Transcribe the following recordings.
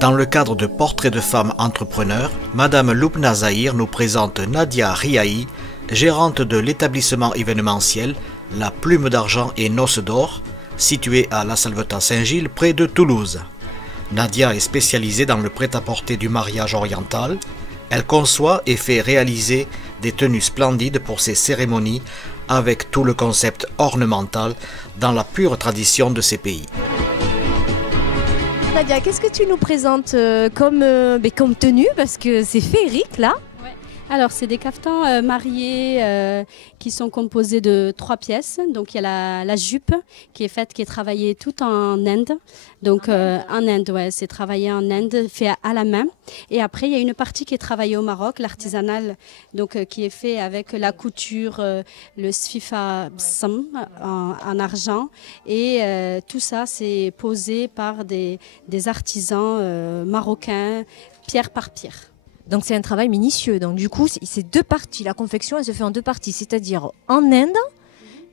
Dans le cadre de Portraits de femmes entrepreneurs, Madame Loubna Zahir nous présente Nadia Riahi, gérante de l'établissement événementiel La Plume d'Argent et Noces d'Or, situé à La Salvetat-Saint-Gilles, près de Toulouse. Nadia est spécialisée dans le prêt-à-porter du mariage oriental. Elle conçoit et fait réaliser des tenues splendides pour ses cérémonies avec tout le concept ornemental dans la pure tradition de ces pays. Nadia, qu'est-ce que tu nous présentes comme tenue, parce que c'est féerique là? Ouais. Alors c'est des caftans mariés qui sont composés de 3 pièces. Donc il y a la jupe qui est travaillée tout en Inde. Donc en Inde, ouais, c'est travaillé en Inde, fait à la main. Et après il y a une partie qui est travaillée au Maroc, l'artisanal, donc qui est fait avec la couture, le sfifa bsam en argent. Et tout ça c'est posé par des artisans marocains, pierre par pierre. Donc c'est un travail minutieux. Donc du coup, c'est 2 parties. La confection, elle se fait en 2 parties, c'est-à-dire en Inde,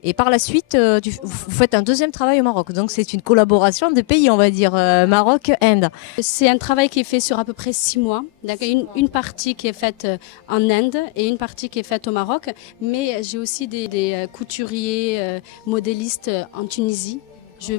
et par la suite, vous faites un 2e travail au Maroc. Donc c'est une collaboration de pays, on va dire, Maroc-Inde. C'est un travail qui est fait sur à peu près 6 mois. Une partie qui est faite en Inde et une partie qui est faite au Maroc. Mais j'ai aussi des couturiers, modélistes en Tunisie.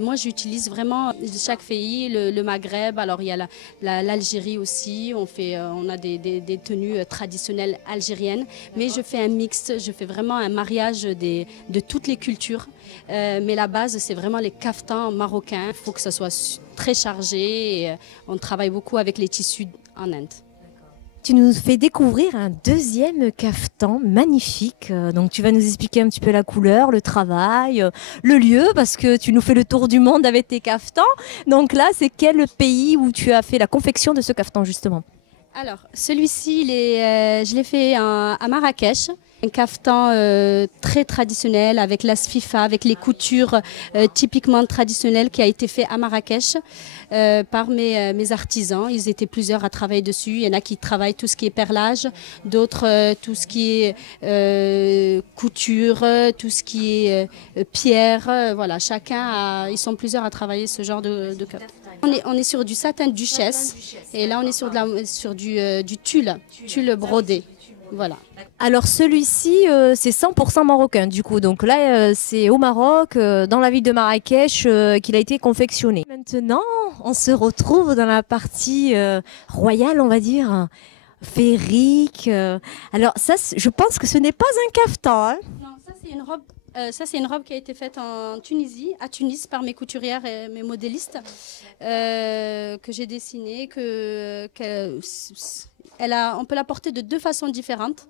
Moi, j'utilise vraiment chaque pays, le Maghreb. Alors, il y a l'Algérie aussi. On a des tenues traditionnelles algériennes. Mais je fais un mix. Je fais vraiment un mariage de toutes les cultures. Mais la base, c'est vraiment les caftans marocains. Il faut que ça soit très chargé. Et on travaille beaucoup avec les tissus en Inde. Tu nous fais découvrir un 2e caftan magnifique. Donc tu vas nous expliquer un petit peu la couleur, le travail, le lieu, parce que tu nous fais le tour du monde avec tes caftans. Donc là, c'est quel pays où tu as fait la confection de ce caftan justement? Alors, celui-ci, je l'ai fait à Marrakech. Un caftan très traditionnel avec la sfifa, avec les coutures typiquement traditionnelles qui a été fait à Marrakech par mes artisans. Ils étaient plusieurs à travailler dessus. Il y en a qui travaillent tout ce qui est perlage, d'autres tout ce qui est couture, tout ce qui est pierre. Voilà, ils sont plusieurs à travailler ce genre de caftan. On est sur du satin duchesse et là on est sur du tulle brodé. Voilà. Alors celui-ci, c'est 100% marocain du coup. Donc là, c'est au Maroc, dans la ville de Marrakech, qu'il a été confectionné. Maintenant, on se retrouve dans la partie royale, on va dire, féerique. Alors ça, je pense que ce n'est pas un caftan. Hein. Non, ça c'est une robe. Ça, c'est une robe qui a été faite en Tunisie, à Tunis, par mes couturières et mes modélistes, que j'ai dessinée. On peut la porter de 2 façons différentes.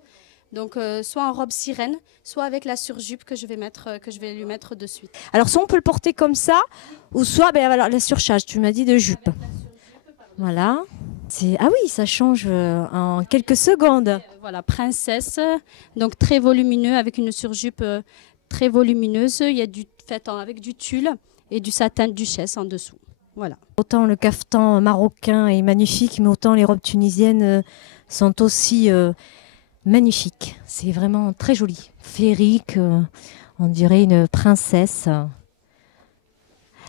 Donc, soit en robe sirène, soit avec la surjupe que je vais lui mettre dessus. Alors, soit on peut le porter comme ça, ou soit alors, la surcharge, tu m'as dit, de jupe. Voilà. Ah oui, ça change en quelques secondes. Voilà, princesse, donc très volumineux, avec une surjupe très volumineuse. Il y a fait avec du tulle et du satin de duchesse en dessous. Voilà. Autant le caftan marocain est magnifique, mais autant les robes tunisiennes sont aussi magnifiques. C'est vraiment très joli. Féerique, on dirait une princesse.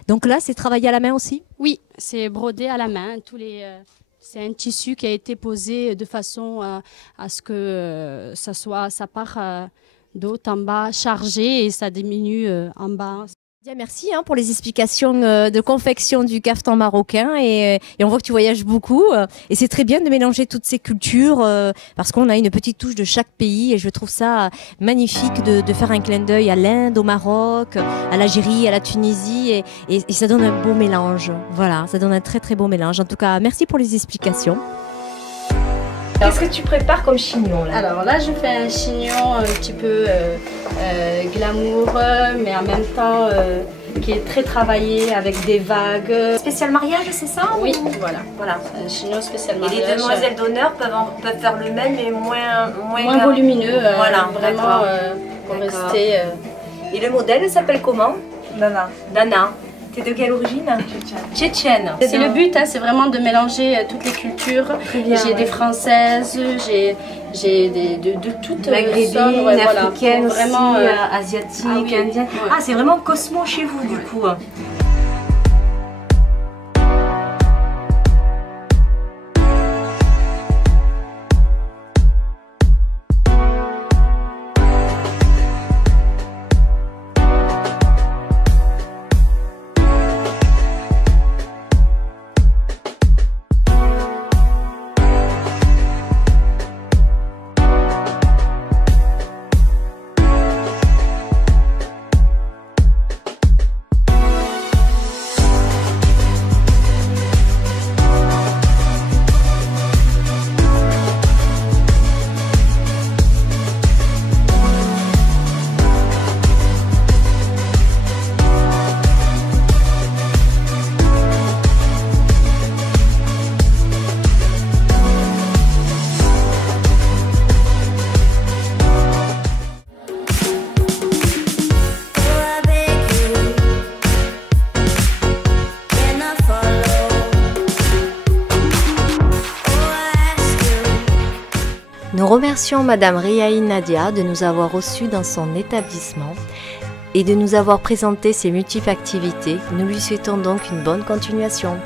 Donc là, c'est travaillé à la main aussi? Oui, c'est brodé à la main. C'est un tissu qui a été posé de façon à ce que ça part de haut en bas chargé et ça diminue en bas. Merci pour les explications de confection du caftan marocain et on voit que tu voyages beaucoup et c'est très bien de mélanger toutes ces cultures parce qu'on a une petite touche de chaque pays et je trouve ça magnifique de faire un clin d'œil à l'Inde, au Maroc, à l'Algérie, à la Tunisie et ça donne un beau mélange. Voilà, ça donne un très très beau mélange. En tout cas, merci pour les explications. Qu'est-ce que tu prépares comme chignon là? Alors là, je fais un chignon un petit peu glamour, mais en même temps qui est très travaillé avec des vagues. Spécial mariage, c'est ça? Oui, voilà. Un chignon spécial mariage. Et les demoiselles d'honneur peuvent faire le même, mais moins volumineux. Voilà, vraiment pour rester. Et le modèle s'appelle comment? Dana. Dana. T'es de quelle origine? Tchétchène. C'est le but, c'est vraiment de mélanger toutes les cultures. J'ai des françaises, j'ai de toutes maghrébines, africaines, vraiment asiatiques, indiennes. Ah, c'est vraiment cosmo chez vous du coup. Nous remercions Madame Riahi Nadia de nous avoir reçus dans son établissement et de nous avoir présenté ses multiples activités. Nous lui souhaitons donc une bonne continuation.